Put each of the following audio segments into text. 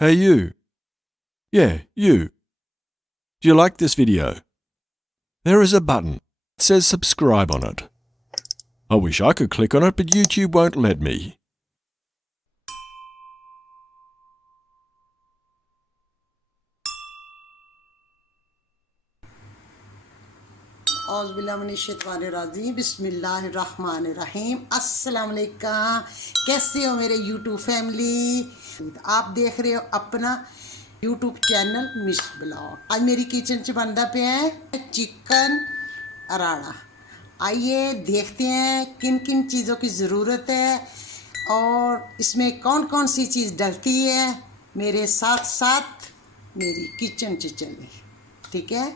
Hey you. Yeah, you. Do you like this video? There is a button. It says subscribe on it. I wish I could click on it, but YouTube won't let me. औज़ुबिल्लाहिमिनश्शैतानिर्रजीम बिस्मिल्लाहिर्रहमानिर्रहीम। अस्सलाम वालेकुम। कैसे हो मेरे YouTube family? आप देख रहे हो अपना यूट्यूब चैनल मिस ब्लॉग। आज मेरी किचन च बनता पे है चिकन अराड़ा। आइए देखते हैं किन किन चीज़ों की ज़रूरत है और इसमें कौन कौन सी चीज़ डलती है। मेरे साथ साथ मेरी किचन च चले, ठीक है।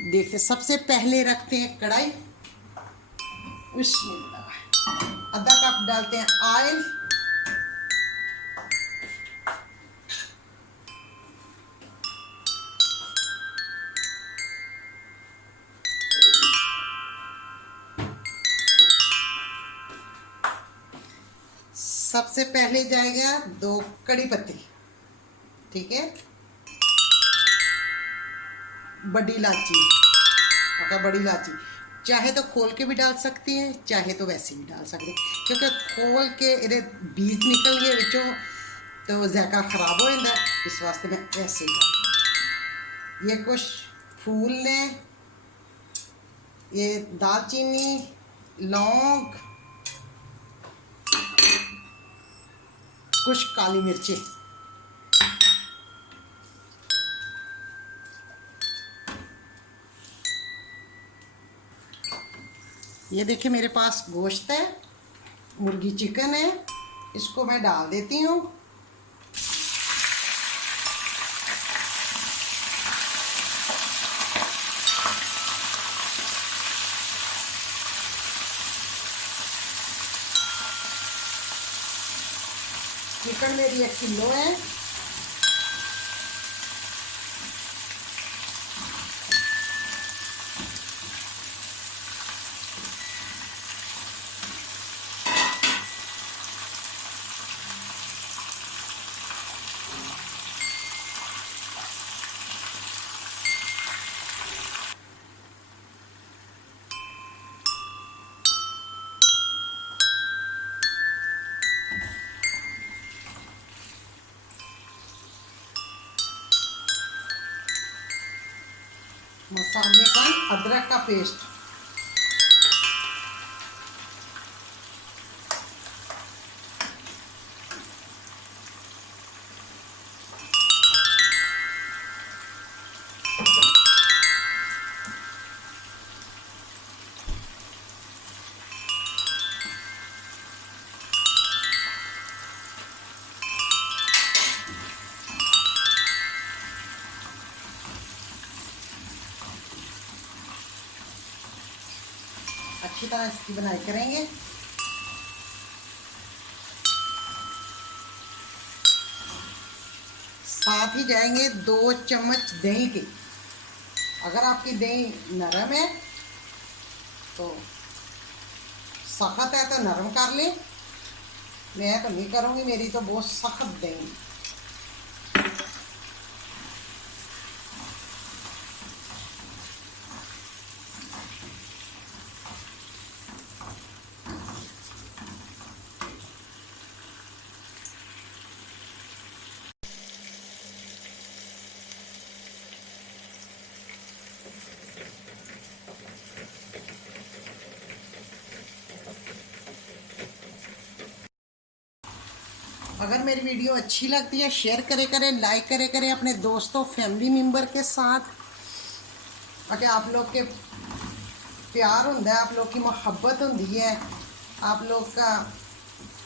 देखते सबसे पहले रखते हैं कढ़ाई, उसमें आधा कप डालते हैं ऑयल, सबसे पहले जाएगा 2 कड़ी पत्ती, ठीक है। बड़ी इलायची, ओके, बड़ी इलायची चाहे तो खोल के भी डाल सकती हैं, चाहे तो वैसे भी डाल सकते हैं, क्योंकि खोल के इधर बीज निकल गए विचों तो जायका खराब हो जाता है, इस वास्ते मैं वैसे ही डालती। ये कुछ फूल ने, ये दालचीनी, लौंग, कुछ काली मिर्चें, ये देखिए मेरे पास गोश्त है, मुर्गी चिकन है, इसको मैं डाल देती हूँ। चिकन मेरी 1 किलो है। मसाले का अदरक का पेस्ट, अच्छी तरह इसकी बनाई करेंगे। साथ ही जाएंगे 2 चम्मच दही के। अगर आपकी दही नरम है तो, सख्त है तो नरम कर ले। मैं तो नहीं करूँगी, मेरी तो बहुत सख्त दही। अगर मेरी वीडियो अच्छी लगती है शेयर करें, लाइक करें अपने दोस्तों फैमिली मेम्बर के साथ। ताकि आप लोग के प्यार होता है, आप लोग की मोहब्बत होती है, आप लोग का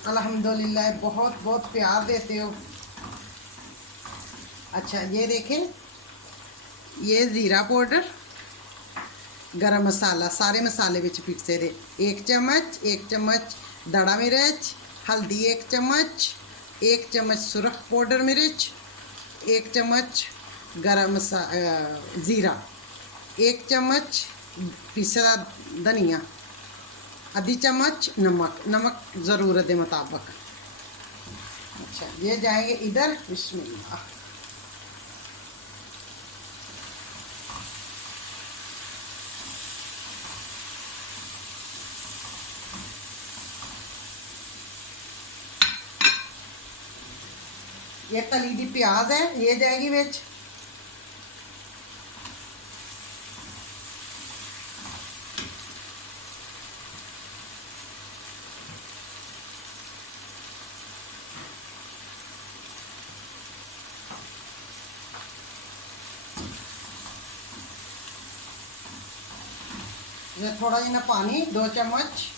अल्हम्दुलिल्लाह बहुत बहुत प्यार देते हो। अच्छा, ये देखें, ये ज़ीरा पाउडर, गरम मसाला, सारे मसाले विच पिसे दे। 1 चम्मच दड़ा मिर्च, हल्दी 1 चम्मच, 1 चम्मच सुरख पाउडर मिर्च, 1 चम्मच गरम ज़ीरा, 1 चम्मच पिसा धनिया, आधी चम्मच नमक ज़रूरत के मुताबिक। अच्छा, ये जाएंगे इधर। बिस्मिल्लाह। ये तली दी प्याज है, ये जाएगी विच। ये थोड़ा ही ना पानी, 2 चम्मच।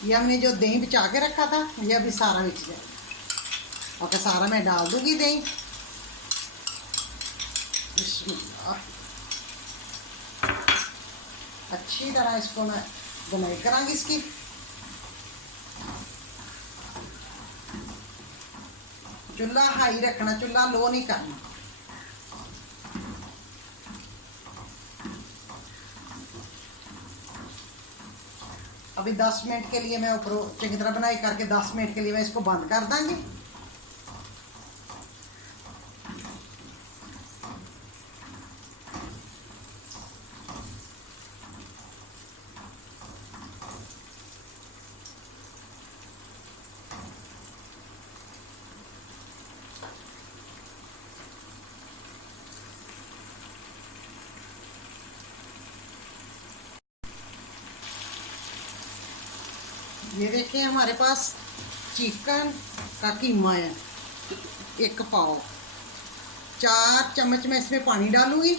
ये हमने जो दही बचा के रखा था, ये अभी सारा मिक्स जाएगा। ओके, सारा मैं डाल दूंगी दही। अच्छी तरह इसको मैं बुनाई करांगी इसकी। चूल्हा हाई रखना, चूल्हा लो नहीं करना। अभी 10 मिनट के लिए मैं ऊपर अच्छी तरह बनाई करके 10 मिनट के लिए मैं इसको बंद कर दूंगी। ये देखिए, हमारे पास चिकन का कीमा है, 1 पाव। 4 चम्मच मैं इसमें पानी डालूंगी।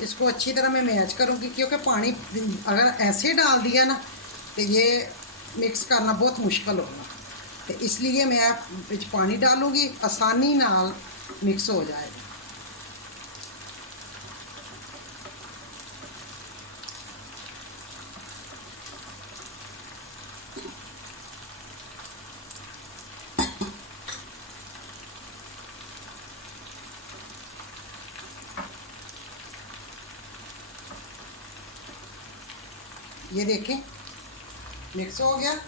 इसको अच्छी तरह मैं मैच करूंगी, क्योंकि पानी अगर ऐसे डाल दिया ना तो ये मिक्स करना बहुत मुश्किल होगा। तो इसलिए मैं पानी डालूंगी, आसानी नाल मिक्स हो जाएगा। ये देखें, मिक्स हो गया।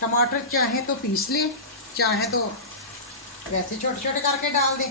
टमाटर चाहे तो पीस लें, चाहे तो वैसे छोटे छोटे करके डाल दें।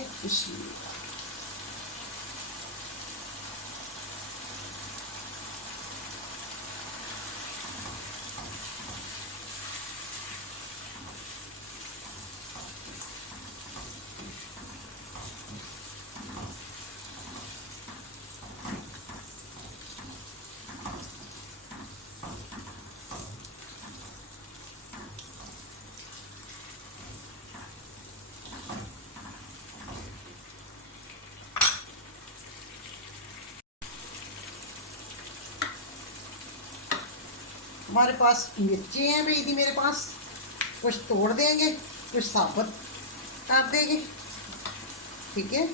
हमारे पास मिर्ची हैं भाई दी, मेरे पास कुछ तोड़ देंगे, कुछ साबुत कर देंगे। ठीक है,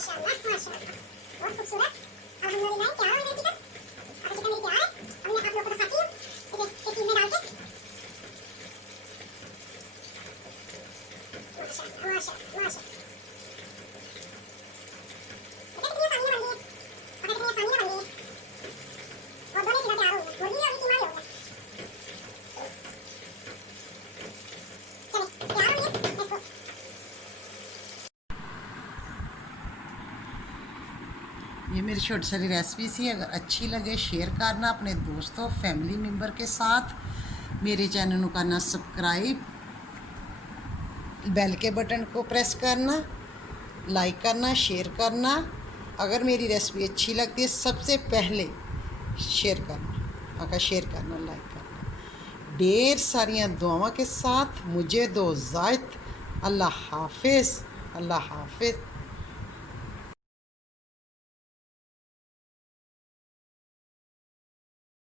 माशाल्लाह माशाल्लाह, बहुत खूबसूरत। अल्हम्दुलिल्लाह, तैयार हो गया चिकन। अब चिकन मेरी तैयार है। अब मैं आप लोगों को दिखाती हूँ इसे एक चीज में डाल के। माशाल्लाह माशाल्लाह माशाल्लाह, कितनी आसानी बन गई है, कितनी आसानी बन गई है। और दोनों चीजें तैयार हो गई, मुर्गी और कीमा हो गया। चलिए तैयार हो गई है, इसको ये मेरी छोटी सारी रेसिपी थी। अगर अच्छी लगे शेयर करना अपने दोस्तों फैमिली मेम्बर के साथ। मेरे चैनल को करना सब्सक्राइब, बेल के बटन को प्रेस करना, लाइक करना, शेयर करना। अगर मेरी रेसिपी अच्छी लगती है सबसे पहले शेयर करना, अगर शेयर करना, लाइक करना। ढेर सारियाँ दुआओं के साथ मुझे दो इजाज़त। अल्लाह हाफिज़, अल्लाह हाफिज़।